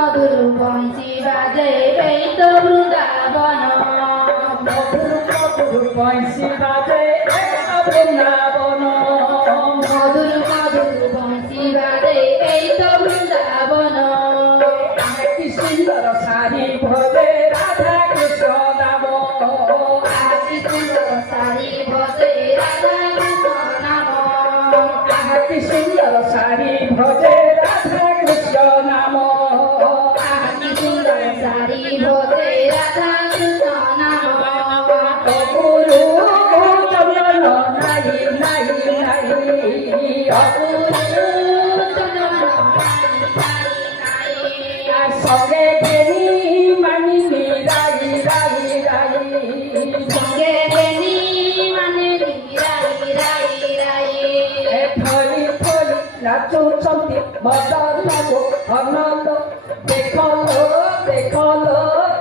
মধুর বংশী বাজে এই তো বৃন্দাবন মধুর মধুর বংশী বাজে এই তো বৃন্দাবন মধুর মধুর বংশী বাজে এই তো বৃন্দাবন কি সুন্দর শাড়ি ভজে রাধা কৃষ্ণ নাম কি সুন্দর শাড়ি ভজে রাধা কৃষ্ণ নাম কি সুন্দর শাড়ি ভজে রাধা কৃষ্ণ নাম কি সুন্দর শাড়ি ভজে রাধা কৃষ্ণ নাম গুরু চন্দন নাই নাই নাই সঙ্গে গেলি মানিনি রাই রাই রাই সঙ্গে গেলি মানে রাই রাই রাই থলি থলি নাচুଛନ୍ତି মদন ଅନଲ ଦେଖଲ ଦେଖଲ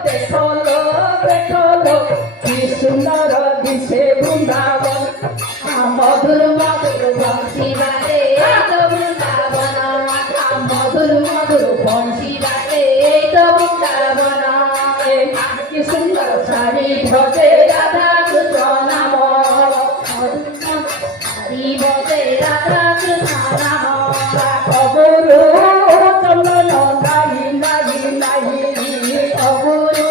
ଦେଖଲ ଦେଖଲ କି ସୁନ୍ଦର ଦିଶେ ବୃନ୍ଦାବନ মধুর মধুর বংশী বাজে এই তো বৃন্দাবন মধুর মধুর বংশী বাজে এই তো বৃন্দাবন কি সুন্দর শাড়ি ভজে রাধা কৃষ্ণ নাম হরি বজে রাধা কৃষ্ণ নাম অগুরু চন্দন নাই নাই নাই অগুরু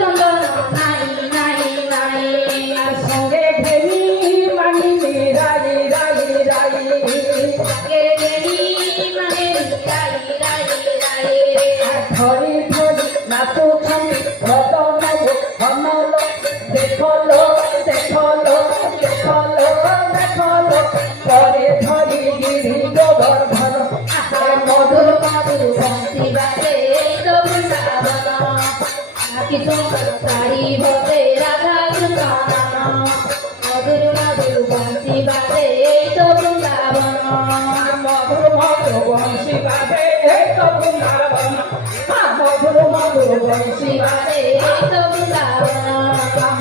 চন্দন নাই নাই নাই সঙ্গে ঘেনি মানিনি রাই রাই রাই সঙ্গে গেলি মানে রাই রাই রাই ধরি ধরি নাচুଛନ୍ତି মদন ଅନଲ ଦେଖଲ ଦେଖଲ ଦେଖଲ ଦେଖଲ ପରେ ଧରି ଗିରି ଗୋବର୍ଦ୍ଧନ মধুর মধুর বংশী বাজে এই তো বৃন্দাবন কি সুন্দর শাড়ি ভজে রাধা কৃষ্ণ নাম মধুর মধুর বংশী বাজে এই তো বৃন্দাবন মধুর মধুর বংশী বাজে এই তো বৃন্দাবন মধুর মধুর বংশী বাজে এই তো বৃন্দাবন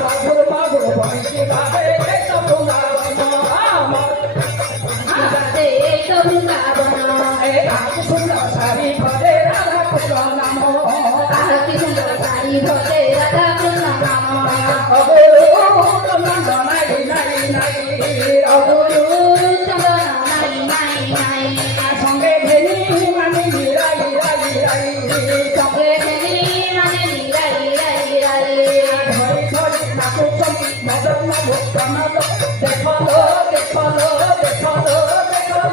মধুর মধুর বংশী বাজে এই তো বৃন্দাবন বাজে এই তো বৃন্দাবন কি সুন্দর শাড়ি ভজে রাধা কৃষ্ণ নাম কি সুন্দর শাড়ি ভজে রাধা কৃষ্ণ নাম অগুরু চন্দন নাই নাই নাই অগুরু চন্দন নাই নাই নাই সঙ্গে ঘেনি মানিনি রাই রাই রাই সঙ্গে গেলি মানে রাই রাই রাই ধরি ধরি নাচুଛନ୍ତି মদন ভূষণল দেখল দেখল দেখল দেখল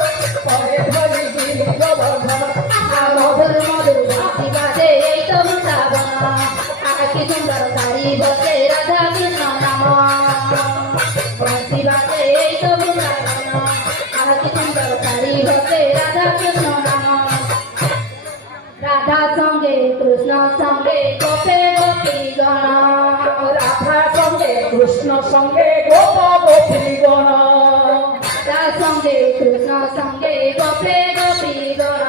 পরে ধরি গিরি গোবর্ধন মধুর মধুর বংশী বাজে এই তো বৃন্দাবন কি সুন্দর শাড়ি ভজে রাধা কৃষ্ণ নাম বংশী বাজে এই তো বৃন্দাবন কি সুন্দর শাড়ি ভজে রাধা কৃষ্ণ নাম রাধা সঙ্গে কৃষ্ণ সঙ্গে গোপে গোপী গণ রাধা সঙ্গে কৃষ্ণ সঙ্গে গোপ গোপীগণ রাধা সঙ্গে কৃষ্ণ সঙ্গে গোপে গোপী গণ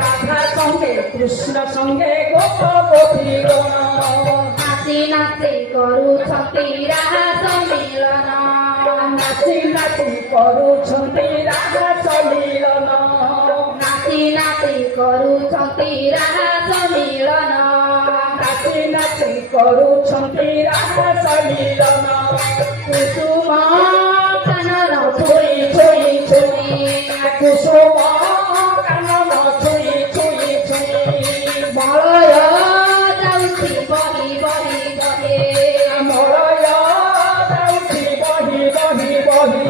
রাধা সঙ্গে কৃষ্ণ সঙ্গে গোপ গোপীগণ নাচি নাচি କରୁଛନ୍ତି ରାହା ସମ୍ମିଳନ ନାଚି ନାଚି କରୁଛନ୍ତି ରାଧା ସମ୍ମିଳନ ନାଚି ନାଚି କରୁଛନ୍ତି ରାହା ସମ୍ମିଳନ ନାଚି ନାଚି କରୁଛନ୍ତି ରାଧା ସମ୍ମିଳନ କୁସୁମ କାନନ ଛୁଇ ଛୁଇ ଛୁଇ କୁସୁମ କାନନ ଛୁଇ ଛୁଇ ଛୁଇ ମଳୟ ଯାଉଛି ବହି ବହି ବହି ମଳୟ ଯାଉଛି ବହି ବହି ବହି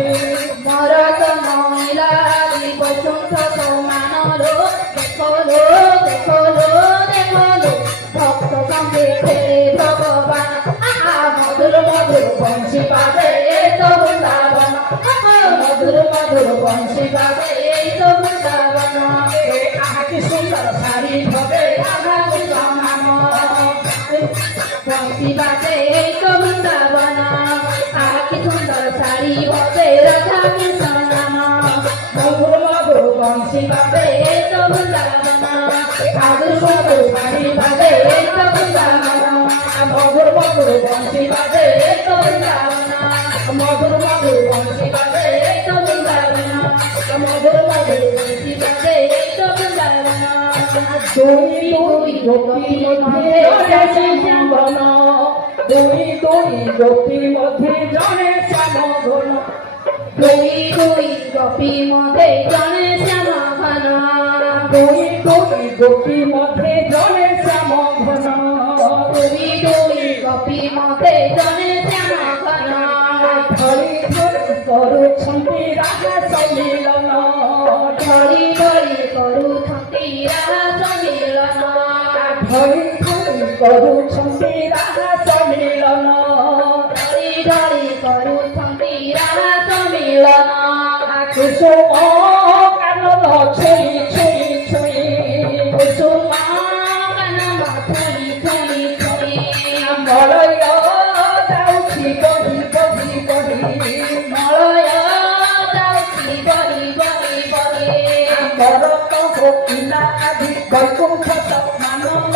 ମରକ ମହିଳା ବୈକୁଣ୍ଠ ସମାନର ଦେଖଲୋ ଦେଖଲୋ ଦେଖଲୋ ଭକ୍ତ ସଙ୍ଗେ ଖେଳେ ଭଗବାନ ମଧୁର ମଧୁର ବଂଶୀ ବାଜେ এই তো বৃন্দাবন মধুর মধুর বংশী বাজে এই তো বৃন্দাবন কি সুন্দর শাড়ি ভবে রাধা কৃষ্ণ নাম বংশী বাজে এই তো বৃন্দাবন কি সুন্দর শাড়ি ভজে রাধা কৃষ্ণ নাম মধুর মধুর বংশী বাজে এই তো বৃন্দাবন মধুর মধুর শাড়ি বাজে এই তো বৃন্দাবন মধুর মধুর বংশী বাজে এই তো বৃন্দাবন মধুর মধুর বংশী বাজে এই তো বৃন্দাবন মধুর মধুর বংশী বাজে এই তো বৃন্দাবন দুই দুই গোপীর মধ্যে জনে শ্যামঘন দুই দুই গোপীর মধ্যে জনে শ্যামঘন দুই দুই গোপী মধ্যে জনে শ্যাম ঘন দুই দুই গোপীর মধ্যে জনে শ্যামঘন দুই দুই গোপী মধ্যে জনে শ্যাম ঘন ধরি ধরি କରୁଛନ୍ତି ରାଧା ସମ୍ମିଳନ ধরি ধরি କରୁଛନ୍ତି ରାସ ମିଳନ ଧରି ଧରି କରୁଛନ୍ତି ରାଧା ସମ୍ମିଳନ ଧରି ଧରି କରୁଛନ୍ତି ରାସ ମିଳନ କୁସୁମ କାନନ ଛୁଇଁ ଛୁଇଁ ଛୁଇଁ କୁସୁମ କାନନ ଛୁଇଁ ଛୁଇଁ ଛୁଇଁ ମଳୟ ଯାଉଛି ବହି ବହି ବହି ମଳୟ ଯାଉଛି ବହି ବହି ବହି ଭରତ କୋକିଲା ଆଦି ବୈକୁଣ୍ଠ ମାନଲ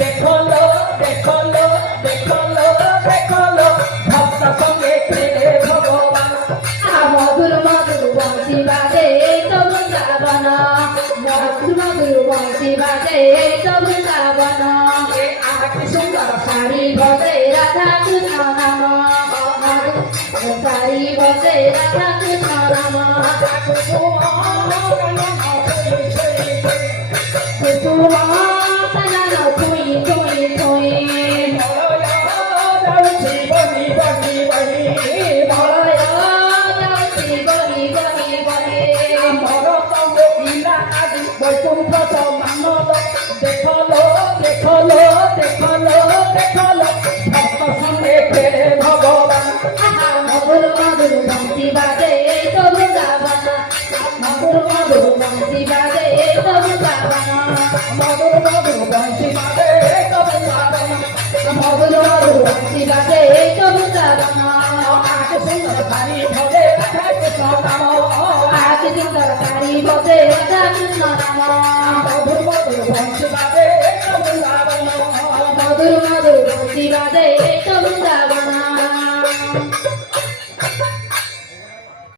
ଦେଖଲ ଦେଖଲ ଦେଖଲ ଦେଖଲ ଭକ୍ତ ସଙ୍ଗେ ଖେଳେ ଭଗବାନ মধুর মধুর বংশী বাজে তো বৃন্দাবন মধুর মধুর বংশী বাজে তো বৃন্দাবন ଏ ଆହାକି ସୁନ୍ଦର শাড়ি বসে রাধা কৃষ্ণ নাম শাড়ি বসে রাধা কৃষ্ণ নাম কুসুম কানন ছুঁই ছুঁই ছুঁই কুসুম কানন ছুঁই ছুঁই ছুঁই মলয় যাଉଛି বহি বহি বহি মলয় যাଉଛି বহি বহি বহি ভরত কোকিলা আদি বৈকুণ্ঠ ମାନল দেখল দেখল দেখল দেখল ভক্ত সঙ্গে খেলে ভগবান মধুর মধুর বংশী বাজে তো বৃন্দাবন মধুর মধুর বংশী বাজে তো বৃন্দাবন মধুর মধুর বংশী বাজে তবু সাধন মধুর মধুর বংশী বাজে তো বৃন্দাবন আকে সুন্দর ধারি ভজে রাধা কৃষ্ণ নাম আকি সুন্দর শাড়ি বসে রাধা কৃষ্ণ নাম মধুর মধুর বংশী বাজে তবু সাধন মধুর মধুর বংশী বাজে তো বৃন্দাবন